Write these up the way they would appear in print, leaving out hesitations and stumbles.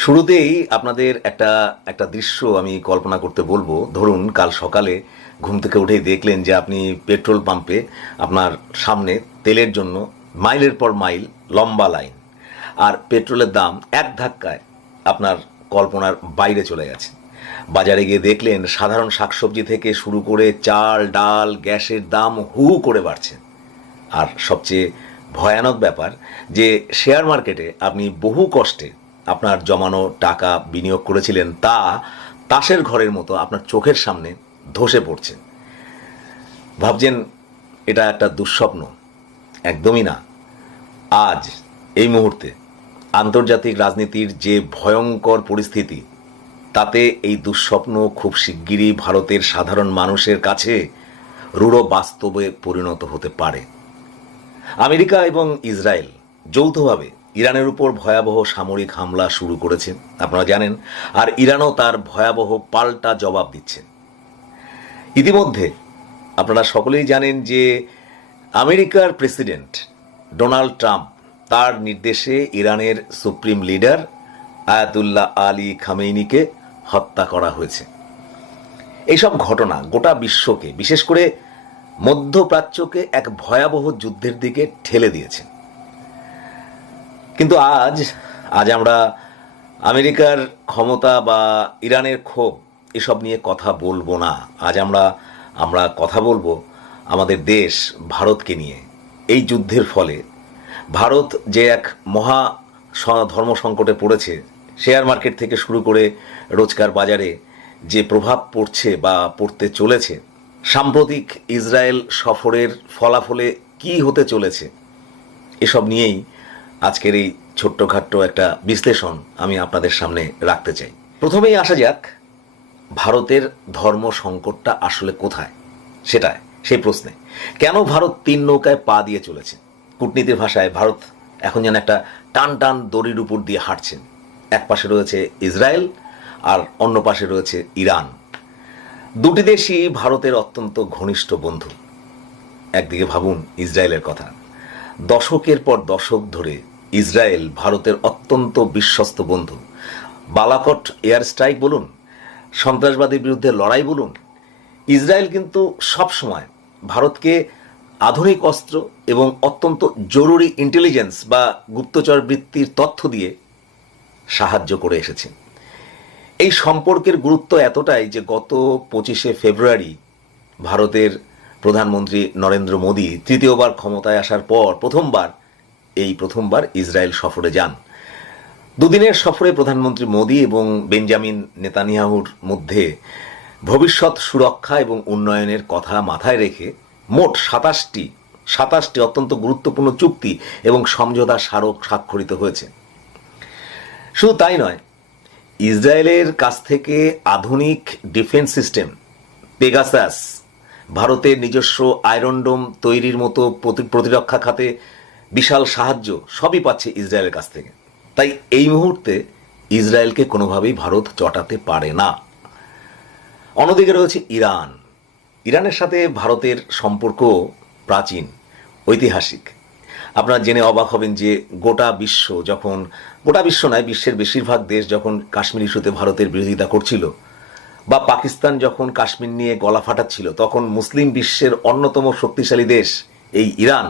শুরুতেই আপনাদের একটা একটা দৃশ্য আমি কল্পনা করতে বলবো। ধরুন কাল সকালে ঘুম থেকে উঠেই দেখলেন যে আপনি পেট্রোল পাম্পে আপনার সামনে তেলের জন্য মাইলের পর মাইল লম্বা লাইন, আর পেট্রোলের দাম এক ধাক্কায় আপনার কল্পনার বাইরে চলে গেছে। বাজারে গিয়ে দেখলেন সাধারণ শাকসবজি থেকে শুরু করে চাল ডাল গ্যাসের দাম হু হু করে বাড়ছে। আর সবচেয়ে ভয়ানক ব্যাপার যে শেয়ার মার্কেটে আপনি বহু কষ্টে আপনার জমানো টাকা বিনিয়োগ করেছিলেন, তা তাসের ঘরের মতো আপনার চোখের সামনে ধসে পড়ছে। ভাবছেন এটা একটা দুঃস্বপ্ন? একদমই না। আজ এই মুহূর্তে আন্তর্জাতিক রাজনীতির যে ভয়ঙ্কর পরিস্থিতি, তাতে এই দুঃস্বপ্ন খুব শিগগিরই ভারতের সাধারণ মানুষের কাছে রূঢ় বাস্তবে পরিণত হতে পারে। আমেরিকা এবং ইসরায়েল যৌথভাবে ইরানের উপর ভয়াবহ সামরিক হামলা শুরু করেছে, আপনারা জানেন। আর ইরানও তার ভয়াবহ পাল্টা জবাব দিচ্ছে। ইতিমধ্যে আপনারা সকলেই জানেন যে আমেরিকার প্রেসিডেন্ট ডোনাল্ড ট্রাম্প তার নির্দেশে ইরানের সুপ্রিম লিডার আয়াতুল্লাহ আলী খামেইনিকে হত্যা করা হয়েছে। এইসব ঘটনা গোটা বিশ্বকে, বিশেষ করে মধ্যপ্রাচ্যকে এক ভয়াবহ যুদ্ধের দিকে ঠেলে দিয়েছে। কিন্তু আজ আজ আমরা আমেরিকার ক্ষমতা বা ইরানের ক্ষোভ এসব নিয়ে কথা বলবো না। আজ আমরা আমরা কথা বলবো আমাদের দেশ ভারতকে নিয়ে। এই যুদ্ধের ফলে ভারত যে এক মহা ধর্ম সংকটে পড়েছে, শেয়ার মার্কেট থেকে শুরু করে রোজকার বাজারে যে প্রভাব পড়ছে বা পড়তে চলেছে, সাম্প্রতিক ইসরায়েল সফরের ফলাফলে কি হতে চলেছে, এসব নিয়েই আজকের এই ছোট্টখাট্ট একটা বিশ্লেষণ আমি আপনাদের সামনে রাখতে চাই। প্রথমেই আসা যাক ভারতের ধর্ম সংকটটা আসলে কোথায়, সেই প্রশ্নে। কেন ভারত তিন নৌকায় পা দিয়ে চলেছে? কূটনীতির ভাষায় ভারত এখন যেন একটা টান টান দড়ির উপর দিয়ে হাঁটছেন। এক পাশে রয়েছে ইসরায়েল আর অন্য পাশে রয়েছে ইরান। দুটি দেশই ভারতের অত্যন্ত ঘনিষ্ঠ বন্ধু। একদিকে ভাবুন ইসরায়েলের কথা। দশকের পর দশক ধরে ইসরায়েল ভারতের অত্যন্ত বিশ্বস্ত বন্ধু। বালাকট এয়ার স্ট্রাইক বলুন, সন্ত্রাসবাদের বিরুদ্ধে লড়াই বলুন, ইসরায়েল কিন্তু সবসময় ভারতকে আধুনিক অস্ত্র এবং অত্যন্ত জরুরি ইন্টেলিজেন্স বা গুপ্তচর বৃত্তির তথ্য দিয়ে সাহায্য করে এসেছে। এই সম্পর্কের গুরুত্ব এতটাই যে গত 25শে ফেব্রুয়ারি ভারতের প্রধানমন্ত্রী নরেন্দ্র মোদী তৃতীয়বার ক্ষমতায় আসার পর প্রথমবার ইসরায়েল সফরে যান। দুদিনের সফরে প্রধানমন্ত্রী মোদী এবং বেঞ্জামিন নেতানিয়াহুর মধ্যে ভবিষ্যৎ সুরক্ষা এবং উন্নয়নের কথা মাথায় রেখে মোট 27টি অত্যন্ত গুরুত্বপূর্ণ চুক্তি এবং সমঝোতা স্মারক স্বাক্ষরিত হয়েছে। শুধু তাই নয়, ইসরায়েলের কাছ থেকে আধুনিক ডিফেন্স সিস্টেম পেগাসাস, ভারতের নিজস্ব আয়রন ডোম তৈরির মতো প্রতিরক্ষা খাতে বিশাল সাহায্য সবই পাচ্ছে ইসরায়েলের কাছ থেকে। তাই এই মুহূর্তে ইসরায়েলকে কোনোভাবেই ভারত চটাতে পারে না। অন্যদিকে রয়েছে ইরান। ইরানের সাথে ভারতের সম্পর্ক প্রাচীন, ঐতিহাসিক। আপনারা জেনে অবাক হবেন যে গোটা বিশ্ব নয়, বিশ্বের বেশিরভাগ দেশ যখন কাশ্মীর ইস্যুতে ভারতের বিরোধিতা করছিল, বা পাকিস্তান যখন কাশ্মীর নিয়ে গলা ফাটাচ্ছিল, তখন মুসলিম বিশ্বের অন্যতম শক্তিশালী দেশ এই ইরান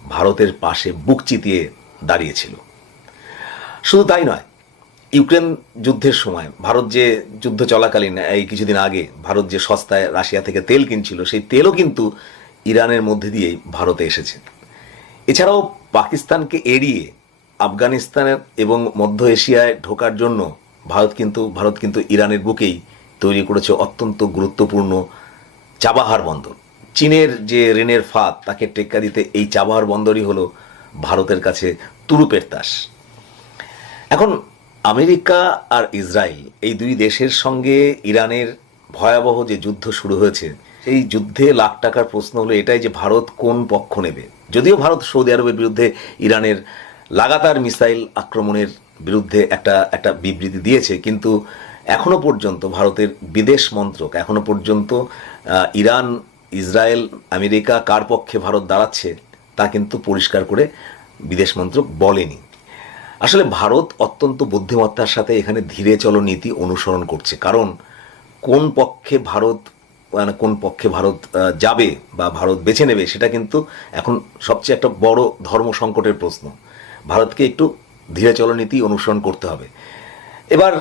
ভারতের পাশে বুক চিতিয়ে দাঁড়িয়েছিল। শুধু তাই নয়, ইউক্রেন যুদ্ধের সময় ভারত যে যুদ্ধ চলাকালীন এই কিছুদিন আগে ভারত যে সস্তায় রাশিয়া থেকে তেল কিনছিল, সেই তেলও কিন্তু ইরানের মধ্যে দিয়েই ভারতে এসেছে। এছাড়াও পাকিস্তানকে এড়িয়ে আফগানিস্তানের এবং মধ্য এশিয়ায় ঢোকার জন্য ভারত কিন্তু ইরানের বুকেই তৈরি করেছে অত্যন্ত গুরুত্বপূর্ণ চাবাহার বন্দর। চীনের যে ঋণের ফাঁদ, তাকে টেক্কা দিতে এই চাবাহার বন্দরই হলো ভারতের কাছে তুরুপের তাস। এখন আমেরিকা আর ইসরায়েল এই দুই দেশের সঙ্গে ইরানের ভয়াবহ যে যুদ্ধ শুরু হয়েছে, এই যুদ্ধে লাখ টাকার প্রশ্ন হলো এটাই যে ভারত কোন পক্ষ নেবে। যদিও ভারত সৌদি আরবের বিরুদ্ধে ইরানের লাগাতার মিসাইল আক্রমণের বিরুদ্ধে একটা বিবৃতি দিয়েছে, কিন্তু এখনো পর্যন্ত ভারতের বিদেশ মন্ত্রক ইরান, ইসরায়েল, আমেরিকা কার পক্ষে ভারত দাঁড়াচ্ছে তা কিন্তু পরিষ্কার করে বিদেশ মন্ত্রক বলেনি। আসলে ভারত অত্যন্ত বুদ্ধিমত্তার সাথে এখানে ধীরে চলো নীতি অনুসরণ করছে, কারণ কোন পক্ষে ভারত কোন পক্ষে ভারত যাবে বা ভারত বেছে নেবে সেটা কিন্তু এখন সবচেয়ে একটা বড় ধর্ম সংকটের প্রশ্ন। ভারতকে একটু ধীরে চলো নীতি অনুসরণ করতে হবে। এবার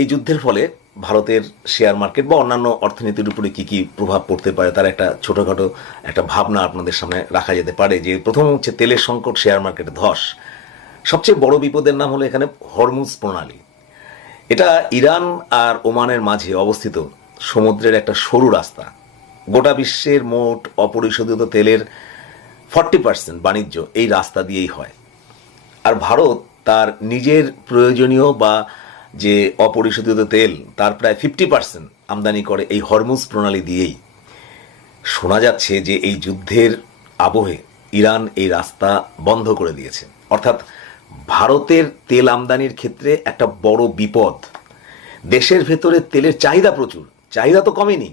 এই যুদ্ধের ফলে ভারতের শেয়ার মার্কেট বা অন্যান্য অর্থনীতির উপরে কী কী প্রভাব পড়তে পারে তার একটা ছোটোখাটো একটা ভাবনা আপনাদের সামনে রাখা যেতে পারে। যে প্রথম হচ্ছে তেলের সংকট, শেয়ার মার্কেটে ধস। সবচেয়ে বড় বিপদের নাম হলো এখানে হরমুজ প্রণালী। এটা ইরান আর ওমানের মাঝে অবস্থিত সমুদ্রের একটা সরু রাস্তা। গোটা বিশ্বের মোট অপরিশোধিত তেলের 40% বাণিজ্য এই রাস্তা দিয়েই হয়। আর ভারত তার নিজের প্রয়োজনীয় বা যে অপরিশোধিত তেল তার প্রায় 50% আমদানি করে এই হরমুজ প্রণালী দিয়েই। শোনা যাচ্ছে যে এই যুদ্ধের আবহে ইরান এই রাস্তা বন্ধ করে দিয়েছে, অর্থাৎ ভারতের তেল আমদানির ক্ষেত্রে একটা বড় বিপদ। দেশের ভেতরে তেলের চাহিদা প্রচুর, চাহিদা তো কমেনি,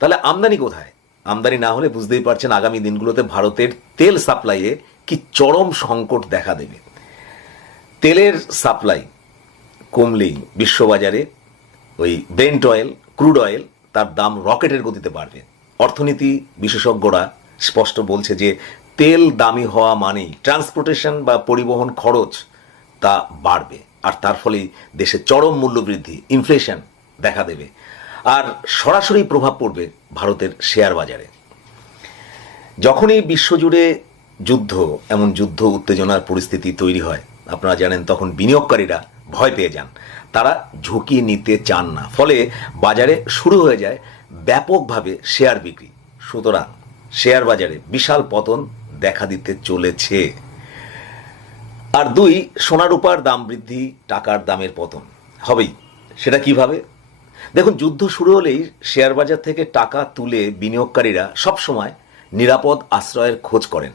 তাহলে আমদানি কোথায়? আমদানি না হলে বুঝতেই পারছেন আগামী দিনগুলোতে ভারতের তেল সাপ্লাইয়ে কি চরম সংকট দেখা দেবে। তেলের সাপ্লাই কমলেই বিশ্ববাজারে ওই ব্রেন্ট অয়েল, ক্রুড অয়েল তার দাম রকেটের গতিতে বাড়বে। অর্থনীতি বিশেষজ্ঞরা স্পষ্ট বলছে যে তেল দামি হওয়া মানেই ট্রান্সপোর্টেশন বা পরিবহন খরচ তা বাড়বে, আর তার ফলেই দেশে চরম মূল্যবৃদ্ধি, ইনফ্লেশন দেখা দেবে, আর সরাসরি প্রভাব পড়বে ভারতের শেয়ার বাজারে। যখনই বিশ্বজুড়ে যুদ্ধ, এমন যুদ্ধ উত্তেজনার পরিস্থিতি তৈরি হয়, আপনারা জানেন, তখন বিনিয়োগকারীরা ভয় পেয়ে যান, তারা ঝুঁকি নিতে চান না, ফলে বাজারে শুরু হয়ে যায় ব্যাপকভাবে শেয়ার বিক্রি। সুতরাং শেয়ার বাজারে বিশাল পতন দেখা দিতে চলেছে। আর দুই, সোনা রূপার দাম বৃদ্ধি, টাকার দামের পতন হবেই। সেটা কিভাবে? দেখুন, যুদ্ধ শুরু হলেই শেয়ার বাজার থেকে টাকা তুলে বিনিয়োগকারীরা সবসময় নিরাপদ আশ্রয়ের খোঁজ করেন,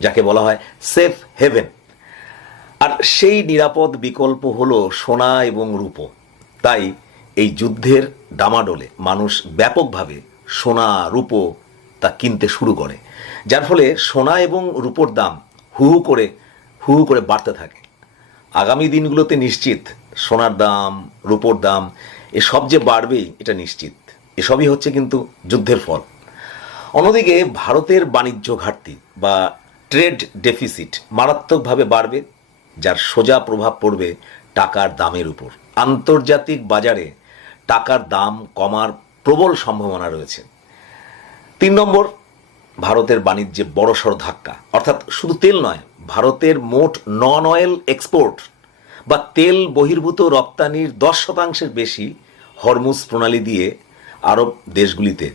যাকে বলা হয় সেফ হেভেন। আর সেই নিরাপদ বিকল্প হলো সোনা এবং রূপো। তাই এই যুদ্ধের ডামাডোলে মানুষ ব্যাপকভাবে সোনা, রূপো তা কিনতে শুরু করে, যার ফলে সোনা এবং রূপোর দাম হু হু করে বাড়তে থাকে। আগামী দিনগুলোতে নিশ্চিত সোনার দাম, রূপোর দাম এসব যে বাড়বেই, এটা নিশ্চিত। এসবই হচ্ছে কিন্তু যুদ্ধের ফল। অন্যদিকে ভারতের বাণিজ্য ঘাটতি বা ট্রেড ডেফিসিট মারাত্মকভাবে বাড়বে, যার সোজা প্রভাব পড়বে টাকার দামের উপর। আন্তর্জাতিক বাজারে টাকার দাম কমার প্রবল সম্ভাবনা রয়েছে। 3 নম্বর, ভারতের বাণিজ্যে বড়সড় ধাক্কা, অর্থাৎ শুধু তেল নয়, ভারতের মোট নন অয়েল এক্সপোর্ট বা তেল বহির্ভূত রপ্তানির 10% বেশি হরমুজ প্রণালী দিয়ে আরব দেশগুলিতে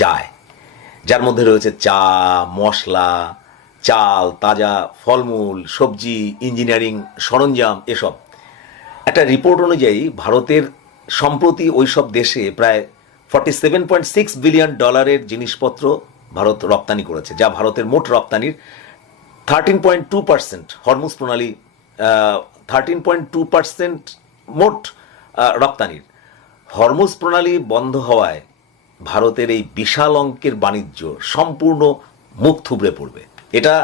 যায়, যার মধ্যে রয়েছে চা, মশলা, চাল, তাজা ফলমূল, সবজি, ইঞ্জিনিয়ারিং সরঞ্জাম এসব। একটা রিপোর্ট অনুযায়ী ভারতের সম্প্রতি ওইসব দেশে প্রায় $47.6 বিলিয়ন জিনিসপত্র ভারত রপ্তানি করেছে, যা ভারতের মোট রপ্তানির 13.2%। হরমুজ প্রণালী 13.2% মোট রপ্তানির। হরমুজ প্রণালী বন্ধ হওয়ায় ভারতের এই বিশাল অঙ্কের বাণিজ্য সম্পূর্ণ মুখ থুবড়ে পড়বে, এটা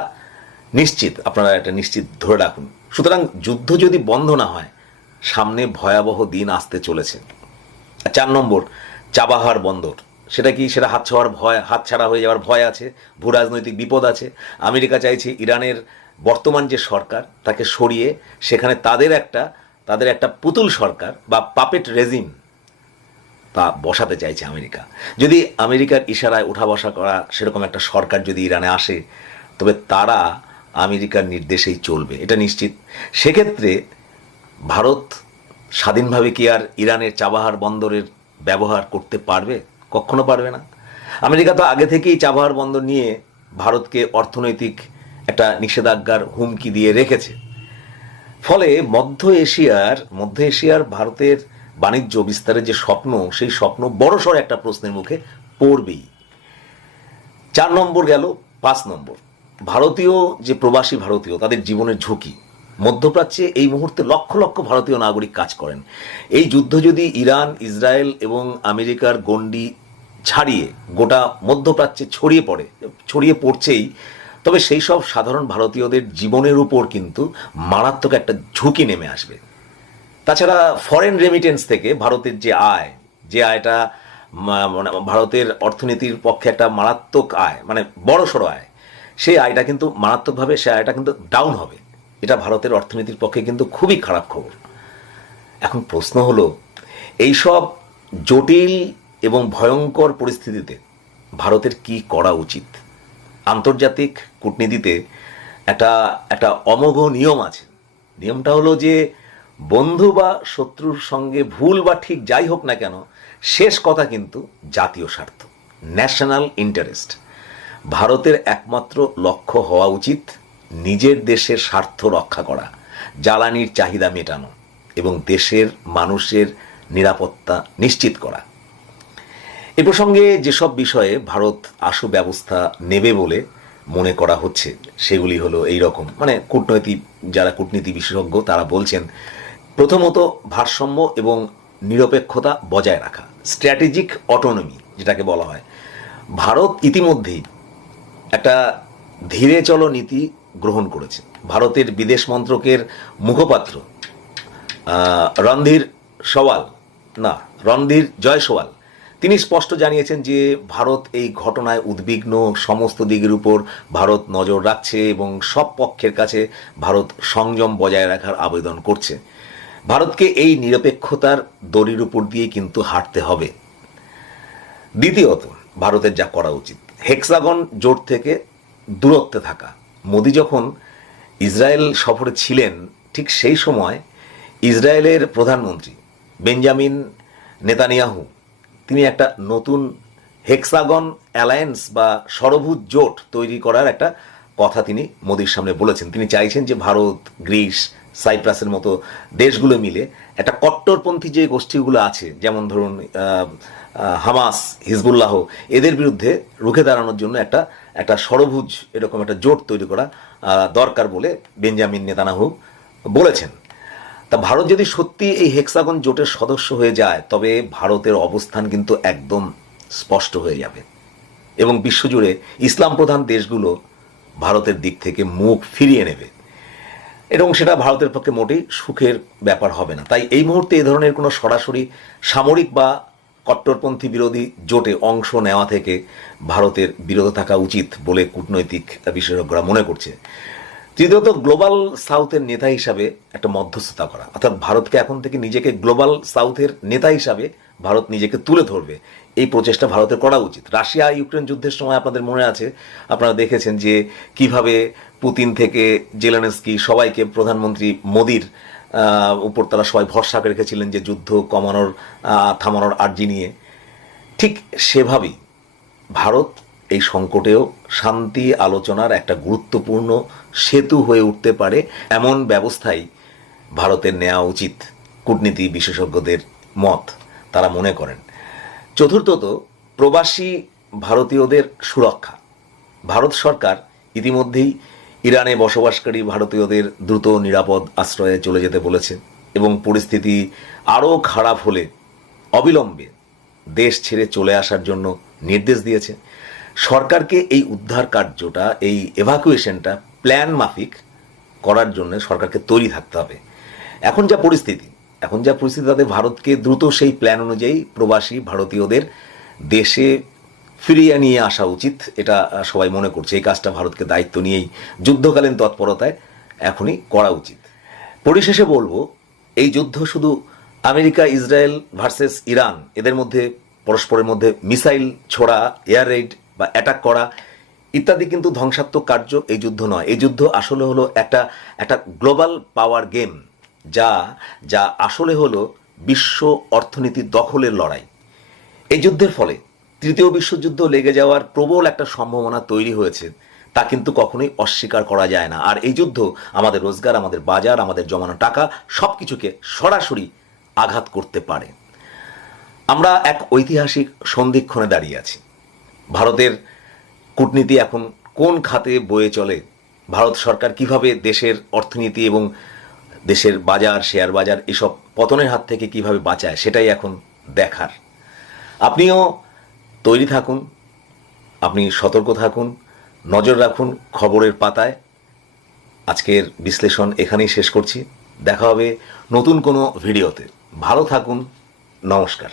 নিশ্চিত। আপনারা এটা নিশ্চিত ধরে রাখুন। সুতরাং যুদ্ধ যদি বন্ধ না হয়, সামনে ভয়াবহ দিন আসতে চলেছে। 4 নম্বর, চাবাহার বন্দর। সেটা কি? সেটা হাতছাড়া হয়ে যাওয়ার ভয় আছে, ভূ রাজনৈতিক বিপদ আছে। আমেরিকা চাইছে ইরানের বর্তমান যে সরকার তাকে সরিয়ে সেখানে তাদের একটা পুতুল সরকার বা পাপেট রেজিম তা বসাতে চাইছে আমেরিকা। যদি আমেরিকার ইশারায় উঠা বসা করা সেরকম একটা সরকার যদি ইরানে আসে, তবে তারা আমেরিকার নির্দেশেই চলবে, এটা নিশ্চিত। সেক্ষেত্রে ভারত স্বাধীনভাবে কি আর ইরানের চাবাহার বন্দরের ব্যবহার করতে পারবে? কখনো পারবে না। আমেরিকা তো আগে থেকেই চাবাহার বন্দর নিয়ে ভারতকে অর্থনৈতিক একটা নিষেধাজ্ঞার হুমকি দিয়ে রেখেছে। ফলে মধ্য এশিয়ার ভারতের বাণিজ্য বিস্তারের যে স্বপ্ন, সেই স্বপ্ন বড়সড় একটা প্রশ্নের মুখে পড়বেই। 4 নম্বর গেল। 5 নম্বর, ভারতীয় যে প্রবাসী ভারতীয়, তাদের জীবনের ঝুঁকি। মধ্যপ্রাচ্যে এই মুহূর্তে লক্ষ লক্ষ ভারতীয় নাগরিক কাজ করেন। এই যুদ্ধ যদি ইরান, ইসরায়েল এবং আমেরিকার গণ্ডি ছাড়িয়ে গোটা মধ্যপ্রাচ্যে ছড়িয়ে পড়ছেই, তবে সেই সব সাধারণ ভারতীয়দের জীবনের উপর কিন্তু মারাত্মক একটা ঝুঁকি নেমে আসবে। তাছাড়া ফরেন রেমিটেন্স থেকে ভারতের যে আয়টা মানে ভারতের অর্থনীতির পক্ষে একটা মারাত্মক আয়, মানে বড় সড়ো আয়, সেই আয়টা কিন্তু মারাত্মকভাবে সে আয়টা কিন্তু ডাউন হবে। এটা ভারতের অর্থনীতির পক্ষে কিন্তু খুবই খারাপ খবর। এখন প্রশ্ন হলো, এইসব জটিল এবং ভয়ঙ্কর পরিস্থিতিতে ভারতের কি করা উচিত? আন্তর্জাতিক কূটনীতিতে একটা একটা অমোঘ নিয়ম আছে। নিয়মটা হলো যে বন্ধু বা শত্রুর সঙ্গে ভুল বা ঠিক যাই হোক না কেন, শেষ কথা কিন্তু জাতীয় স্বার্থ, ন্যাশনাল ইন্টারেস্ট। ভারতের একমাত্র লক্ষ্য হওয়া উচিত নিজের দেশের স্বার্থ রক্ষা করা, জ্বালানির চাহিদা মেটানো এবং দেশের মানুষের নিরাপত্তা নিশ্চিত করা। এ প্রসঙ্গে যেসব বিষয়ে ভারত আশু ব্যবস্থা নেবে বলে মনে করা হচ্ছে সেগুলি হলো এই রকম, মানে যারা কূটনীতি বিশেষজ্ঞ তারা বলছেন, প্রথমত ভারসাম্য এবং নিরপেক্ষতা বজায় রাখা, স্ট্র্যাটেজিক অটোনমি যেটাকে বলা হয়। ভারত ইতিমধ্যেই একটা ধীরে চলো নীতি গ্রহণ করেছে। ভারতের বিদেশ মন্ত্রকের মুখপাত্র রণধীর জয়সওয়াল তিনি স্পষ্ট জানিয়েছেন যে ভারত এই ঘটনায় উদ্বিগ্ন, সমস্ত দিকের উপর ভারত নজর রাখছে এবং সব পক্ষের কাছে ভারত সংযম বজায় রাখার আবেদন করছে। ভারতকে এই নিরপেক্ষতার দড়ির উপর দিয়ে কিন্তু হাঁটতে হবে। দ্বিতীয়ত, ভারতের যা করা উচিত, হেক্সাগন জোট থেকে দূরত্বে থাকা। মোদি যখন ইসরায়েল সফরে ছিলেন ঠিক সেই সময় ইসরায়েলের প্রধানমন্ত্রী বেঞ্জামিন নেতানিয়াহু তিনি একটা নতুন হেক্সাগন অ্যালায়েন্স বা ষড়ভুজ জোট তৈরি করার একটা কথা তিনি মোদির সামনে বলেছেন। তিনি চাইছেন যে ভারত, গ্রিস, সাইপ্রাসের মতো দেশগুলো মিলে একটা কট্টরপন্থী যে গোষ্ঠীগুলো আছে, যেমন ধরুন হামাস, হিজবুল্লাহ, এদের বিরুদ্ধে রুখে দাঁড়ানোর জন্য একটা ষড়ভুজ এরকম একটা জোট তৈরি করা দরকার বলে বেঞ্জামিন নেতানিয়াহু বলেছেন। তা ভারত যদি সত্যি এই হেক্সাগন জোটের সদস্য হয়ে যায় তবে ভারতের অবস্থান কিন্তু একদম স্পষ্ট হয়ে যাবে এবং বিশ্বজুড়ে ইসলাম প্রধান দেশগুলো ভারতের দিক থেকে মুখ ফিরিয়ে নেবে এবং সেটা ভারতের পক্ষে মোটেই সুখের ব্যাপার হবে না। তাই এই মুহূর্তে এই ধরনের কোনো সরাসরি সামরিক বা কট্টরপন্থী বিরোধী জোটে অংশ নেওয়া থেকে ভারতের বিরত থাকা উচিত বলে কূটনৈতিক বিশেষজ্ঞরা মনে করছে। তৃতীয়ত, গ্লোবাল সাউথের নেতা হিসাবে একটা মধ্যস্থতা করা, অর্থাৎ ভারতকে এখন থেকে নিজেকে গ্লোবাল সাউথের নেতা হিসাবে ভারত নিজেকে তুলে ধরবে, এই প্রচেষ্টা ভারতের করা উচিত। রাশিয়া ইউক্রেন যুদ্ধের সময় আপনাদের মনে আছে, আপনারা দেখেছেন যে কিভাবে পুতিন থেকে জেলেনস্কি সবাইকে প্রধানমন্ত্রী মোদির উপর তারা সবাই ভরসা রেখেছিলেন যে যুদ্ধ থামানোর আর্জি নিয়ে। ঠিক সেভাবেই ভারত এই সংকটেও শান্তি আলোচনার একটা গুরুত্বপূর্ণ সেতু হয়ে উঠতে পারে, এমন ব্যবস্থাই ভারতের নেওয়া উচিত কূটনীতি বিশেষজ্ঞদের মত, তারা মনে করেন। চতুর্থত, প্রবাসী ভারতীয়দের সুরক্ষা। ভারত সরকার ইতিমধ্যেই ইরানে বসবাসকারী ভারতীয়দের দ্রুত নিরাপদ আশ্রয়ে চলে যেতে বলেছে এবং পরিস্থিতি আরও খারাপ হলে অবিলম্বে দেশ ছেড়ে চলে আসার জন্য নির্দেশ দিয়েছে। সরকারকে এই উদ্ধার কার্যটা, এই এভাকুয়েশনটা প্ল্যান মাফিক করার জন্য সরকারকে তৈরি থাকতে হবে। এখন যা পরিস্থিতি তাতে ভারতকে দ্রুত সেই প্ল্যান অনুযায়ী প্রবাসী ভারতীয়দের দেশে ফিরিয়ে নিয়ে আসা উচিত, এটা সবাই মনে করছে। এই কাজটা ভারতকে দায়িত্ব নিয়েই যুদ্ধকালীন তৎপরতায় এখনই করা উচিত। পরিশেষে বলবো, এই যুদ্ধ শুধু আমেরিকা, ইসরায়েল ভার্সেস ইরান, এদের মধ্যে পরস্পরের মধ্যে মিসাইল ছোড়া, এয়ার রেড বা অ্যাটাক করা ইত্যাদি কিন্তু ধ্বংসাত্মক কার্য এই যুদ্ধ নয়। এই যুদ্ধ আসলে হলো একটা গ্লোবাল পাওয়ার গেম, যা আসলে হলো বিশ্ব অর্থনীতি দখলের লড়াই। এই যুদ্ধের ফলে তৃতীয় বিশ্বযুদ্ধ লেগে যাওয়ার প্রবল একটা সম্ভাবনা তৈরি হয়েছে, তা কিন্তু কখনোই অস্বীকার করা যায় না। আর এই যুদ্ধ আমাদের রোজগার, আমাদের বাজার, আমাদের জমানো টাকা সব কিছুকে সরাসরি আঘাত করতে পারে। আমরা এক ঐতিহাসিক সন্ধিক্ষণে দাঁড়িয়ে আছি। ভারতের কূটনীতি এখন কোন খাতে বয়ে চলে, ভারত সরকার কিভাবে দেশের অর্থনীতি এবং দেশের বাজার, শেয়ার বাজার এসব পতনের হাত থেকে কিভাবে বাঁচায়, সেটাই এখন দেখার। আপনিও তৈরি থাকুন, আপনি সতর্ক থাকুন, নজর রাখুন খবরের পাতায়। আজকের বিশ্লেষণ এখানেই শেষ করছি। দেখা হবে নতুন কোনো ভিডিওতে। ভালো থাকুন। নমস্কার।